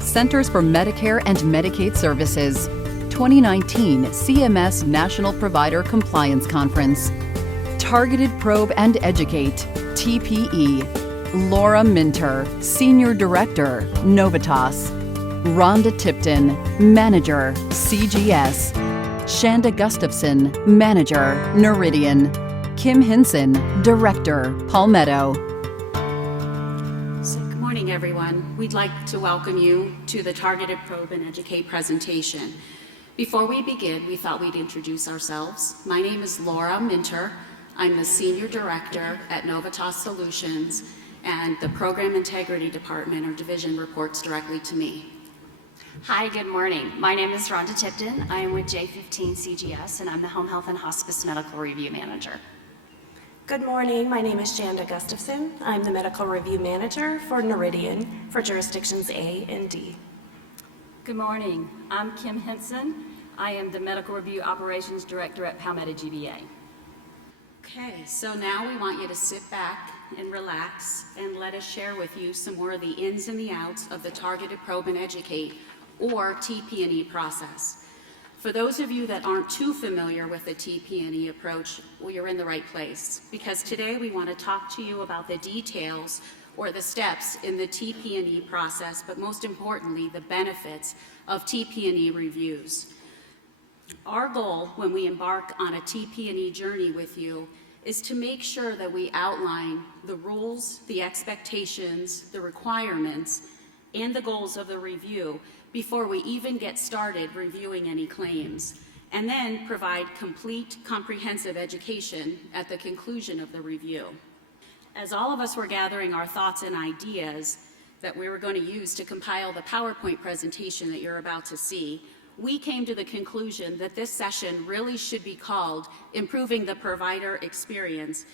Centers for Medicare and Medicaid Services, 2019 CMS National Provider Compliance Conference. Targeted Probe and Educate, TPE. Laura Minter, Senior Director, Novitas. Rhonda Tipton, Manager, CGS. Shanda Gustafson, Manager, Noridian. Kim Hinson, Director, Palmetto. Good morning, everyone. We'd like to welcome you to the Targeted Probe and Educate presentation. Before we begin, we thought we'd introduce ourselves. My name is Laura Minter. I'm the Senior Director at Novitas Solutions, and the Program Integrity Department or Division reports directly to me. Hi, good morning. My name is Rhonda Tipton. I am with J15 CGS, and I'm the Home Health and Hospice Medical Review Manager. Good morning. My name is Shanda Gustafson. I'm the Medical Review Manager for Noridian for jurisdictions A and D. Good morning. I'm Kim Hinson. I am the Medical Review Operations Director at Palmetto GBA. Okay, so now we want you to sit back and relax and let us share with you some more of the ins and the outs of the Targeted Probe and Educate, or TP&E process. For those of you that aren't too familiar with the TP&E approach, well, you're in the right place, because today we want to talk to you about the details or the steps in the TP&E process, but most importantly, the benefits of TP&E reviews. Our goal when we embark on a TP&E journey with you is to make sure that we outline the rules, the expectations, the requirements, and the goals of the review before we even get started reviewing any claims, and then provide complete, comprehensive education at the conclusion of the review. As all of us were gathering our thoughts and ideas that we were going to use to compile the PowerPoint presentation that you're about to see, we came to the conclusion that this session really should be called Improving the Provider Experience,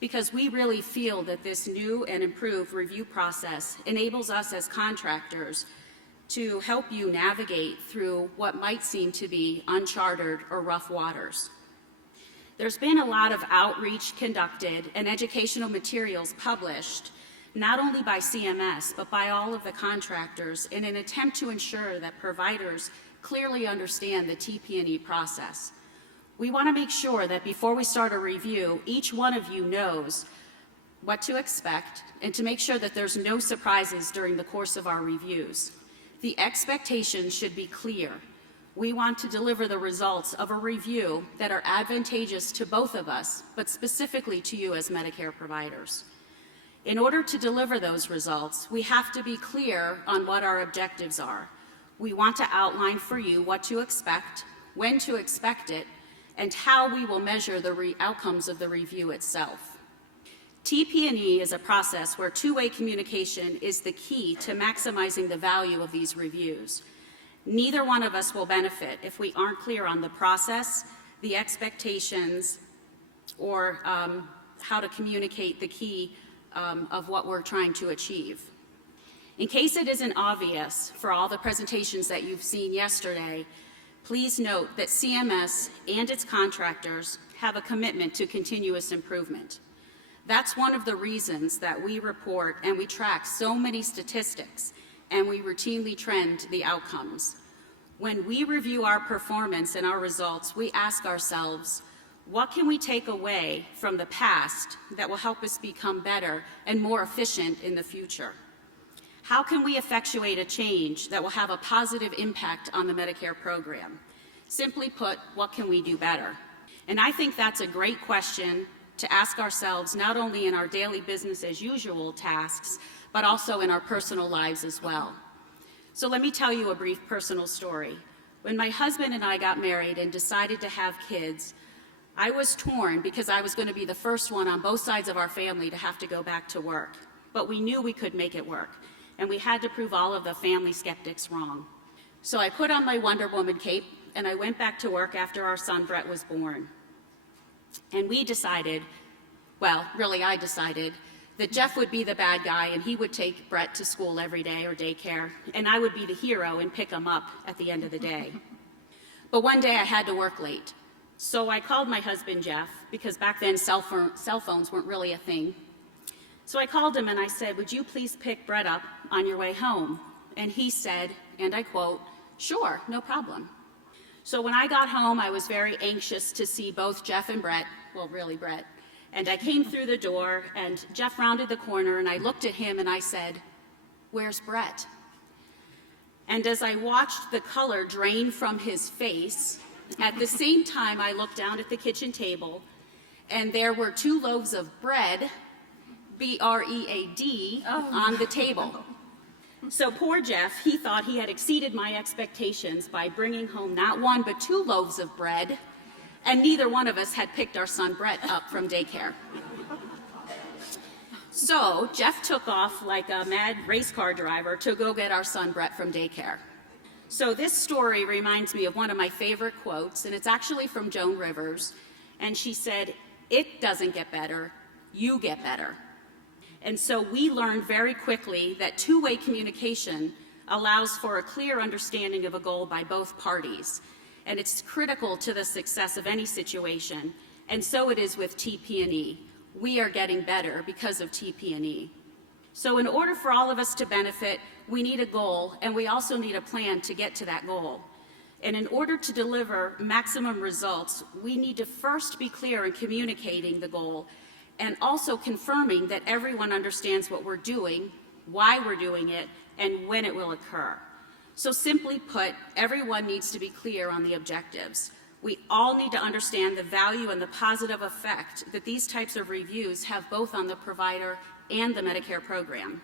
because we really feel that this new and improved review process enables us as contractors to help you navigate through what might seem to be uncharted or rough waters. There's been a lot of outreach conducted and educational materials published, not only by CMS, but by all of the contractors in an attempt to ensure that providers clearly understand the TP&E process. We want to make sure that before we start a review, each one of you knows what to expect and to make sure that there's no surprises during the course of our reviews. The expectations should be clear. We want to deliver the results of a review that are advantageous to both of us, but specifically to you as Medicare providers. In order to deliver those results, we have to be clear on what our objectives are. We want to outline for you what to expect, when to expect it, and how we will measure the outcomes of the review itself. TP&E is a process where two-way communication is the key to maximizing the value of these reviews. Neither one of us will benefit if we aren't clear on the process, the expectations, or how to communicate the key of what we're trying to achieve. In case it isn't obvious for all the presentations that you've seen yesterday, please note that CMS and its contractors have a commitment to continuous improvement. That's one of the reasons that we report and we track so many statistics, and we routinely trend the outcomes. When we review our performance and our results, we ask ourselves, what can we take away from the past that will help us become better and more efficient in the future? How can we effectuate a change that will have a positive impact on the Medicare program? Simply put, what can we do better? And I think that's a great question to ask ourselves, not only in our daily business as usual tasks, but also in our personal lives as well. So let me tell you a brief personal story. When my husband and I got married and decided to have kids, I was torn because I was going to be the first one on both sides of our family to have to go back to work. But we knew we could make it work, and we had to prove all of the family skeptics wrong. So I put on my Wonder Woman cape, and I went back to work after our son Brett was born. And we decided, well, really I decided, that Jeff would be the bad guy and he would take Brett to school every day or daycare, and I would be the hero and pick him up at the end of the day. But one day I had to work late. So I called my husband Jeff, because back then cell phones weren't really a thing. So I called him and I said, would you please pick Brett up on your way home? And he said, and I quote, "Sure, no problem." So when I got home, I was very anxious to see both Jeff and Brett, well, really Brett. And I came through the door, and Jeff rounded the corner, and I looked at him and I said, "Where's Brett?" And as I watched the color drain from his face, at the same time I looked down at the kitchen table, and there were 2 loaves of bread, B-R-E-A-D, on the table. So poor Jeff, he thought he had exceeded my expectations by bringing home not 1 but 2 loaves of bread, and neither one of us had picked our son Brett up from daycare. So Jeff took off like a mad race car driver to go get our son Brett from daycare. So this story reminds me of one of my favorite quotes, and it's actually from Joan Rivers, and she said, "It doesn't get better, you get better." And so we learned very quickly that two-way communication allows for a clear understanding of a goal by both parties, and it's critical to the success of any situation, and so it is with TP&E. We are getting better because of TP&E. So in order for all of us to benefit, we need a goal, and we also need a plan to get to that goal. And in order to deliver maximum results, we need to first be clear in communicating the goal and also confirming that everyone understands what we're doing, why we're doing it, and when it will occur. So simply put, everyone needs to be clear on the objectives. We all need to understand the value and the positive effect that these types of reviews have both on the provider and the Medicare program.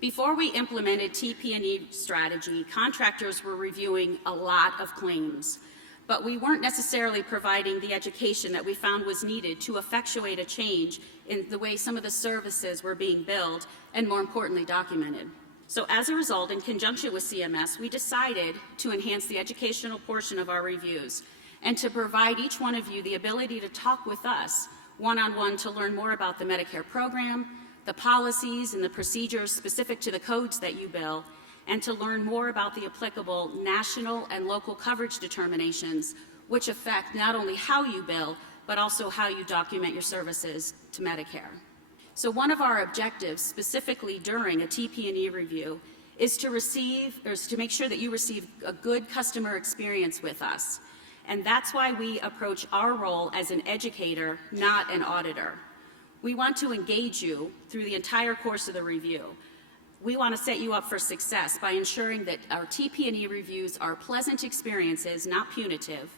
Before we implemented TP&E strategy, contractors were reviewing a lot of claims, but we weren't necessarily providing the education that we found was needed to effectuate a change in the way some of the services were being billed and, more importantly, documented. So as a result, in conjunction with CMS, we decided to enhance the educational portion of our reviews and to provide each one of you the ability to talk with us one-on-one to learn more about the Medicare program, the policies and the procedures specific to the codes that you bill, and to learn more about the applicable national and local coverage determinations, which affect not only how you bill, but also how you document your services to Medicare. So one of our objectives, specifically during a TP&E review, is to make sure that you receive a good customer experience with us. And that's why we approach our role as an educator, not an auditor. We want to engage you through the entire course of the review. We want to set you up for success by ensuring that our TP&E reviews are pleasant experiences, not punitive,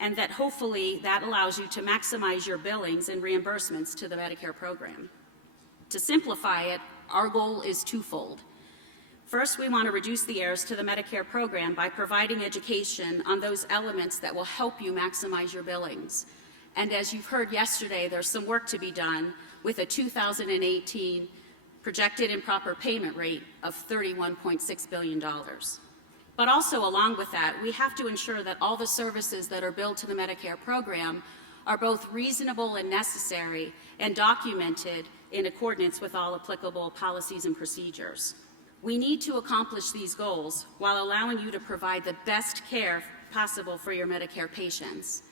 and that hopefully that allows you to maximize your billings and reimbursements to the Medicare program. To simplify it, our goal is twofold. First, we want to reduce the errors to the Medicare program by providing education on those elements that will help you maximize your billings. And as you've heard yesterday, there's some work to be done with a 2018 projected improper payment rate of $31.6 billion. But also along with that, we have to ensure that all the services that are billed to the Medicare program are both reasonable and necessary and documented in accordance with all applicable policies and procedures. We need to accomplish these goals while allowing you to provide the best care possible for your Medicare patients.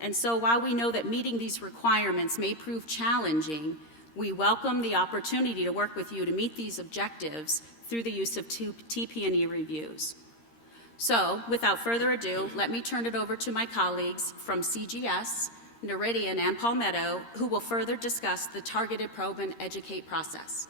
And so while we know that meeting these requirements may prove challenging, we welcome the opportunity to work with you to meet these objectives through the use of TP&E reviews. So, without further ado, let me turn it over to my colleagues from CGS, Noridian, and Palmetto, who will further discuss the targeted probe and educate process.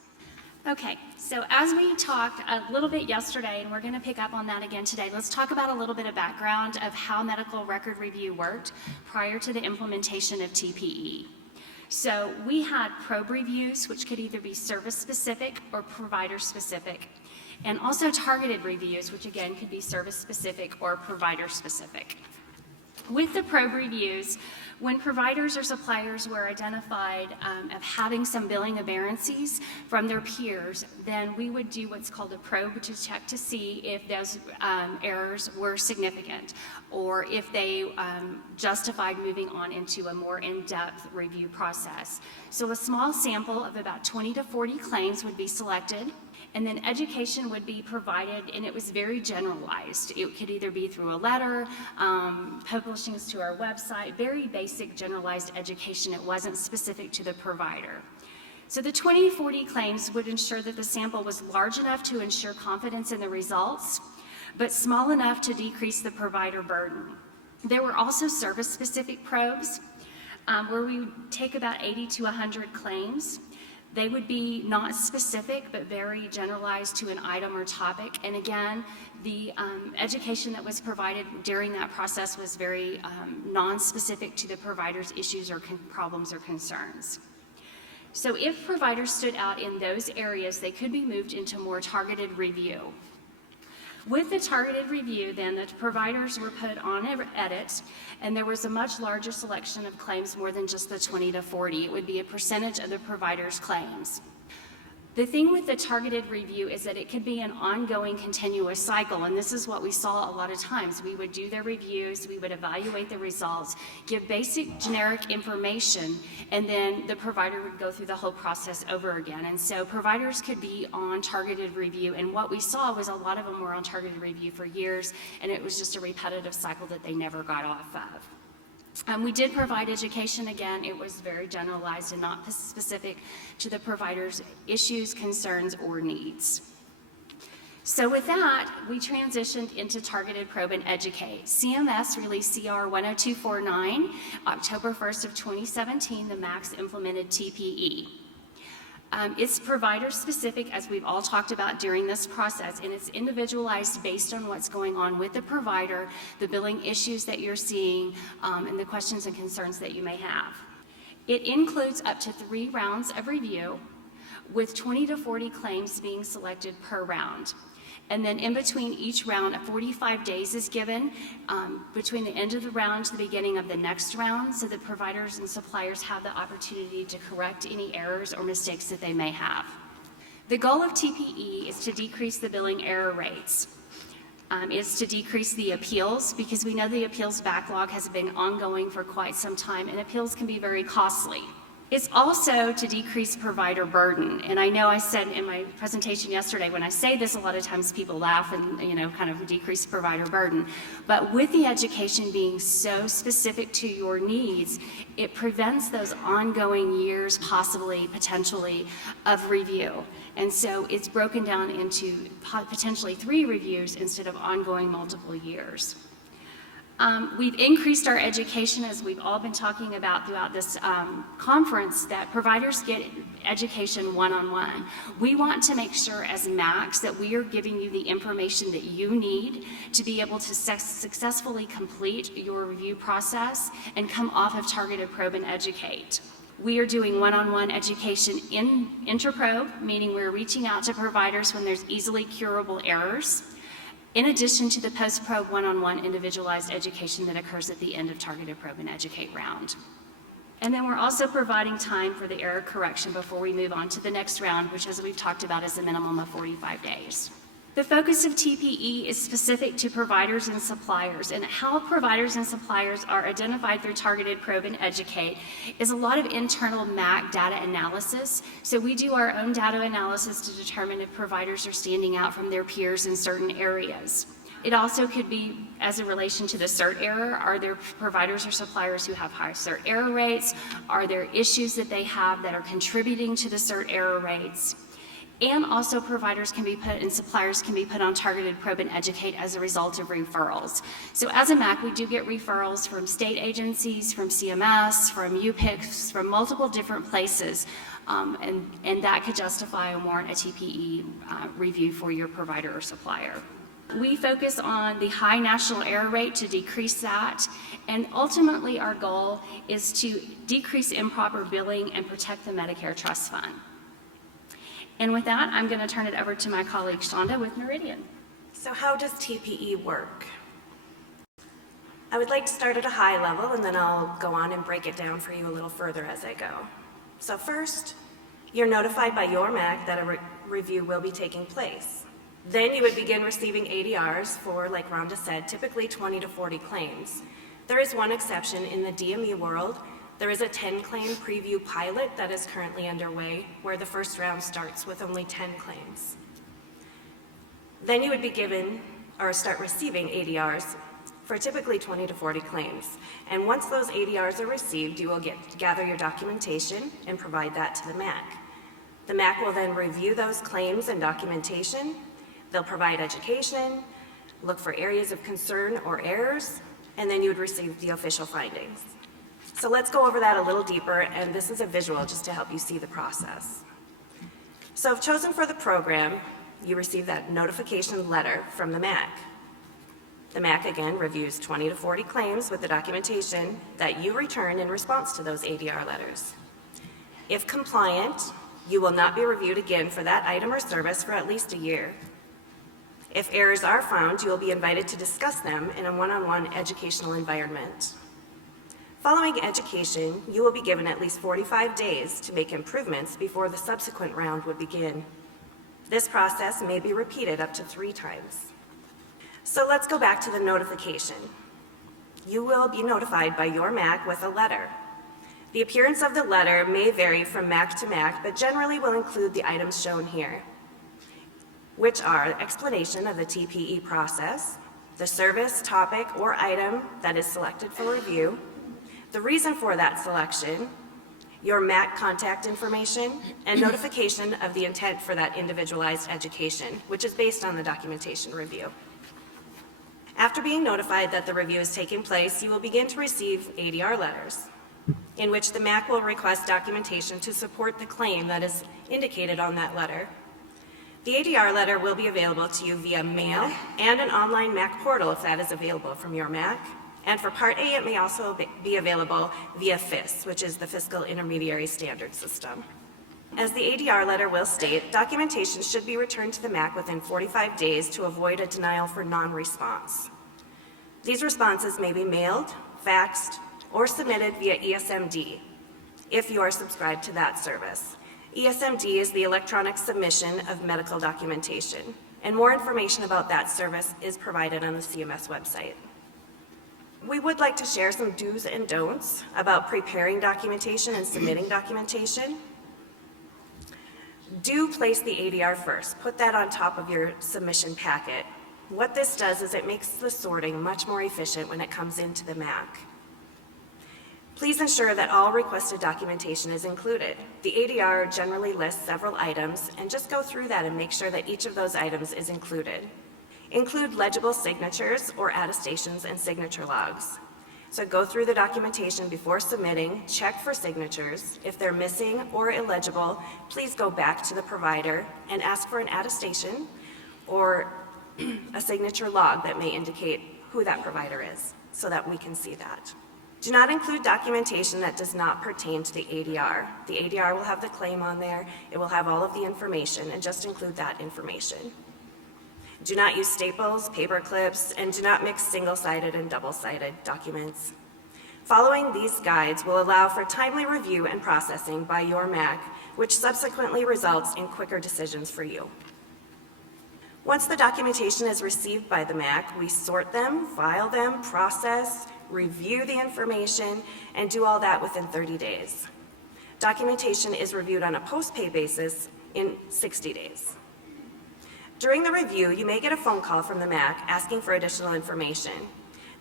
Okay, so as we talked a little bit yesterday, and we're going to pick up on that again today, let's talk about a little bit of background of how medical record review worked prior to the implementation of TPE. So we had probe reviews, which could either be service-specific or provider-specific, and also targeted reviews, which again could be service-specific or provider-specific. With the probe reviews, when providers or suppliers were identified of having some billing aberrancies from their peers, then we would do what's called a probe to check to see if those errors were significant or if they justified moving on into a more in-depth review process. So a small sample of about 20 to 40 claims would be selected, and then education would be provided, and it was very generalized. It could either be through a letter, publishings to our website, very basic generalized education. It wasn't specific to the provider. So the 20 to 40 claims would ensure that the sample was large enough to ensure confidence in the results, but small enough to decrease the provider burden. There were also service-specific probes where we would take about 80 to 100 claims. They would be not specific, but very generalized to an item or topic. And again, the education that was provided during that process was very non-specific to the provider's issues or problems or concerns. So if providers stood out in those areas, they could be moved into more targeted review. With the targeted review, then, the providers were put on edit, and there was a much larger selection of claims, more than just the 20 to 40. It would be a percentage of the provider's claims. The thing with the targeted review is that it could be an ongoing, continuous cycle, and this is what we saw a lot of times. We would do their reviews, we would evaluate the results, give basic generic information, and then the provider would go through the whole process over again. And so providers could be on targeted review, and what we saw was a lot of them were on targeted review for years, and it was just a repetitive cycle that they never got off of. We did provide education. Again, it was very generalized and not specific to the provider's issues, concerns, or needs. So with that, we transitioned into Targeted Probe and Educate. CMS released CR 10249, October 1st of 2017, the MACs implemented TPE. It's provider specific, as we've all talked about during this process, and it's individualized based on what's going on with the provider, the billing issues that you're seeing, and the questions and concerns that you may have. It includes up to 3 rounds of review, with 20 to 40 claims being selected per round. And then in between each round, 45 days is given between the end of the round to the beginning of the next round, so that providers and suppliers have the opportunity to correct any errors or mistakes that they may have. The goal of TPE is to decrease the billing error rates. Is to decrease the appeals, because we know the appeals backlog has been ongoing for quite some time, and appeals can be very costly. It's also to decrease provider burden. And I know I said in my presentation yesterday, when I say this, a lot of times people laugh and, kind of decrease provider burden. But with the education being so specific to your needs, it prevents those ongoing years, possibly, potentially, of review. And so it's broken down into potentially 3 reviews instead of ongoing multiple years. We've increased our education, as we've all been talking about throughout this conference, that providers get education one-on-one. We want to make sure as MACs that we are giving you the information that you need to be able to successfully complete your review process and come off of Targeted Probe and Educate. We are doing one-on-one education in Interprobe, meaning we're reaching out to providers when there's easily curable errors, in addition to the post-probe one-on-one individualized education that occurs at the end of Targeted Probe and Educate round. And then we're also providing time for the error correction before we move on to the next round, which, as we've talked about, is a minimum of 45 days. The focus of TPE is specific to providers and suppliers, and how providers and suppliers are identified through Targeted Probe and Educate is a lot of internal MAC data analysis. So we do our own data analysis to determine if providers are standing out from their peers in certain areas. It also could be as a relation to the CERT error. Are there providers or suppliers who have high CERT error rates? Are there issues that they have that are contributing to the CERT error rates? And also providers can be put and suppliers can be put on Targeted Probe and Educate as a result of referrals. So as a MAC, we do get referrals from state agencies, from CMS, from UPICs, from multiple different places, and that could justify or warrant a TPE review for your provider or supplier. We focus on the high national error rate to decrease that, and ultimately our goal is to decrease improper billing and protect the Medicare Trust Fund. And with that, I'm going to turn it over to my colleague Shonda with Noridian. So how does TPE work? I would like to start at a high level, and then I'll go on and break it down for you a little further as I go. So first, you're notified by your MAC that a review will be taking place. Then you would begin receiving ADRs for, like Rhonda said, typically 20 to 40 claims. There is one exception in the DME world. There is a 10-claim preview pilot that is currently underway, where the first round starts with only 10 claims. Then you would be given, or start receiving ADRs for typically 20 to 40 claims. And once those ADRs are received, you will gather your documentation and provide that to the MAC. The MAC will then review those claims and documentation. They'll provide education, look for areas of concern or errors, and then you would receive the official findings. So let's go over that a little deeper, and this is a visual just to help you see the process. So if chosen for the program, you receive that notification letter from the MAC. The MAC again reviews 20 to 40 claims with the documentation that you return in response to those ADR letters. If compliant, you will not be reviewed again for that item or service for at least a year. If errors are found, you will be invited to discuss them in a one-on-one educational environment. Following education, you will be given at least 45 days to make improvements before the subsequent round would begin. This process may be repeated up to 3 times. So let's go back to the notification. You will be notified by your MAC with a letter. The appearance of the letter may vary from MAC to MAC, but generally will include the items shown here, which are explanation of the TPE process, the service, topic, or item that is selected for review, the reason for that selection, your MAC contact information, and notification of the intent for that individualized education, which is based on the documentation review. After being notified that the review is taking place, you will begin to receive ADR letters, in which the MAC will request documentation to support the claim that is indicated on that letter. The ADR letter will be available to you via mail and an online MAC portal if that is available from your MAC. And for Part A, it may also be available via FIS, which is the Fiscal Intermediary Standard System. As the ADR letter will state, documentation should be returned to the MAC within 45 days to avoid a denial for non-response. These responses may be mailed, faxed, or submitted via ESMD if you are subscribed to that service. ESMD is the electronic submission of medical documentation, and more information about that service is provided on the CMS website. We would like to share some do's and don'ts about preparing documentation and submitting documentation. Do place the ADR first. Put that on top of your submission packet. What this does is it makes the sorting much more efficient when it comes into the MAC. Please ensure that all requested documentation is included. The ADR generally lists several items, and just go through that and make sure that each of those items is included. Include legible signatures or attestations and signature logs. So go through the documentation before submitting, check for signatures. If they're missing or illegible, please go back to the provider and ask for an attestation or a signature log that may indicate who that provider is so that we can see that. Do not include documentation that does not pertain to the ADR. The ADR will have the claim on there, it will have all of the information, and just include that information. Do not use staples, paper clips, and do not mix single-sided and double-sided documents. Following these guides will allow for timely review and processing by your MAC, which subsequently results in quicker decisions for you. Once the documentation is received by the MAC, we sort them, file them, process, review the information, and do all that within 30 days. Documentation is reviewed on a post-pay basis in 60 days. During the review, you may get a phone call from the MAC asking for additional information.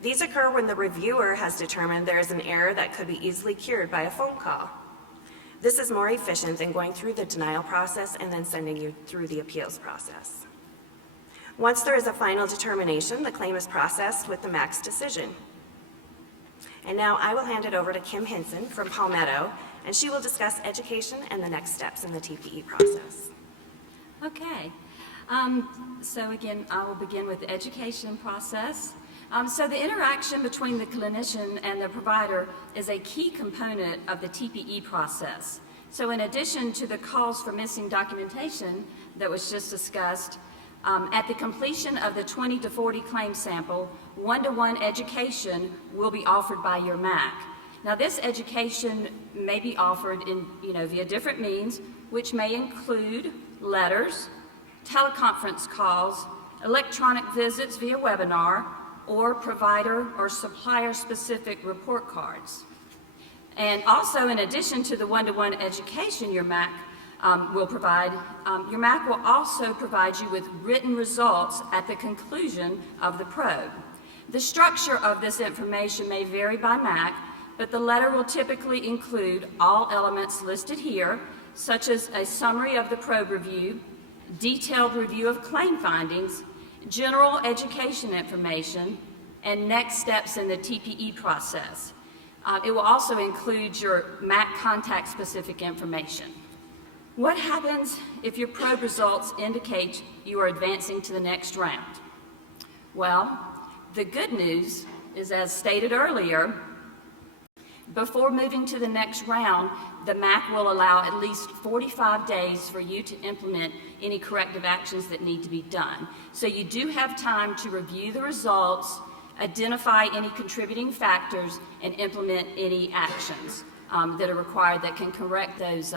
These occur when the reviewer has determined there is an error that could be easily cured by a phone call. This is more efficient than going through the denial process and then sending you through the appeals process. Once there is a final determination, the claim is processed with the MAC's decision. And now I will hand it over to Kim Hinson from Palmetto, and she will discuss education and the next steps in the TPE process. Okay. So again, I will begin with the education process. So the interaction between the clinician and the provider is a key component of the TPE process. So in addition to the calls for missing documentation that was just discussed, at the completion of the 20 to 40 claim sample, one-to-one education will be offered by your MAC. Now this education may be offered in, via different means, which may include letters, teleconference calls, electronic visits via webinar, or provider or supplier-specific report cards. And also, in addition to the one-to-one education your MAC will provide, your MAC will also provide you with written results at the conclusion of the probe. The structure of this information may vary by MAC, but the letter will typically include all elements listed here, such as a summary of the probe review, detailed review of claim findings, general education information, and next steps in the TPE process. It will also include your MAC contact specific information. What happens if your probe results indicate you are advancing to the next round? Well, the good news is, as stated earlier, before moving to the next round, the MAC will allow at least 45 days for you to implement any corrective actions that need to be done. So you do have time to review the results, identify any contributing factors, and implement any actions that are required that can correct those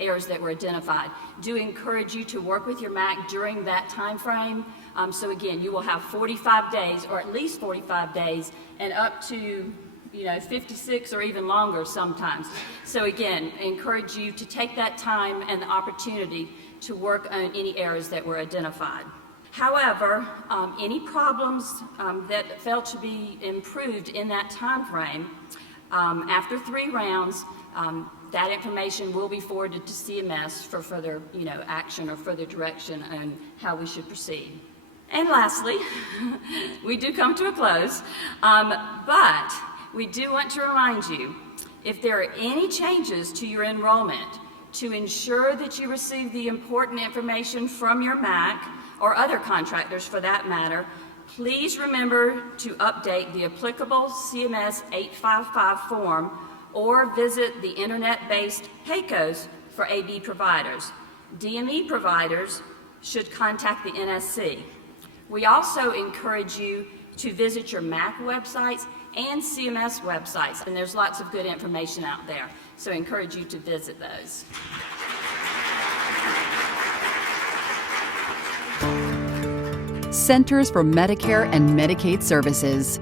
errors that were identified. Do encourage you to work with your MAC during that time frame. So again, you will have 45 days, or at least 45 days, and up to 56 or even longer sometimes. So again, I encourage you to take that time and the opportunity to work on any errors that were identified. However, any problems that failed to be improved in that time frame, after 3 rounds, that information will be forwarded to CMS for further action or further direction on how we should proceed. And lastly, we do come to a close, but we do want to remind you, if there are any changes to your enrollment, to ensure that you receive the important information from your MAC, or other contractors for that matter, please remember to update the applicable CMS 855 form or visit the internet-based PACOS for AB providers. DME providers should contact the NSC. We also encourage you to visit your MAC websites and CMS websites, and there's lots of good information out there, so I encourage you to visit those. Centers for Medicare and Medicaid Services.